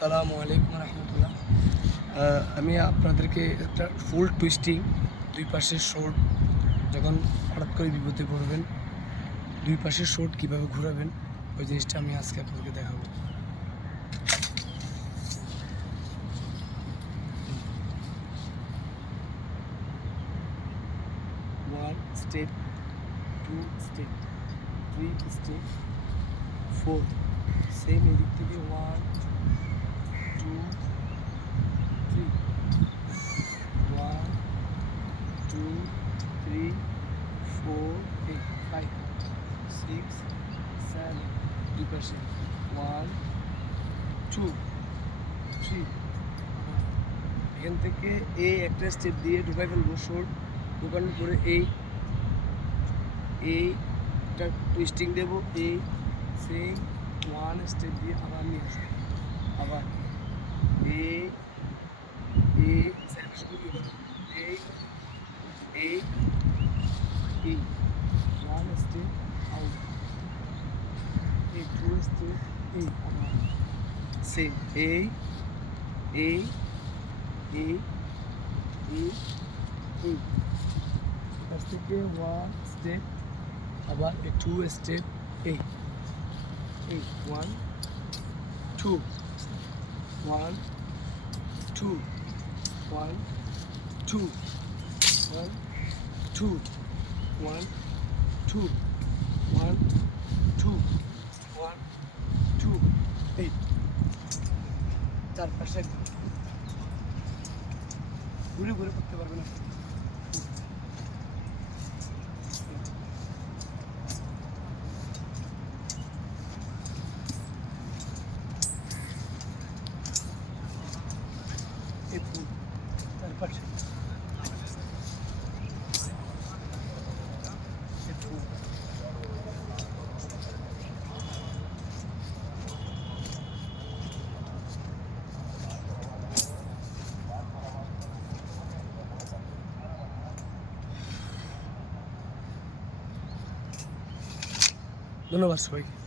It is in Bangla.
আসসালামু আলাইকুম রহমতুল্লাহ। আমি আপনাদেরকে একটা ফুল টুইস্টিং দুই পাশের শোট যখন হঠাৎ করে বিপদে পড়বেন দুই পাশের শোট কীভাবে ঘোরাবেন ওই জিনিসটা আমি আজকে আপনাদেরকে দেখাবো। One step, two step, three step, four, same এদিক থেকে one two three, one two three four eight five six seven, দুই পাশে ওয়ান টু থ্রি। এখান থেকে এই একটা স্টেপ দিয়ে ঢুকাই ফেলবো শোট, ঢুকানোর পরে এইটা টুইস্টিং দেবো, এই সেম ওয়ান স্টেপ দিয়ে আবার নিয়ে আসবো, আবার এই ওয়ান স্টেপ আউট, এই টু স্টেপ, এই আবার সেম এই পাশ থেকে ওয়ান স্টেপ, আবার টু স্টেপ, এই one two, one two, one two, one two, one two, one two, one two, এই চারপাশে ঘুরে ঘুরে করতে পারবে না। চারপাশে ধন্যবাদ সবাইকে।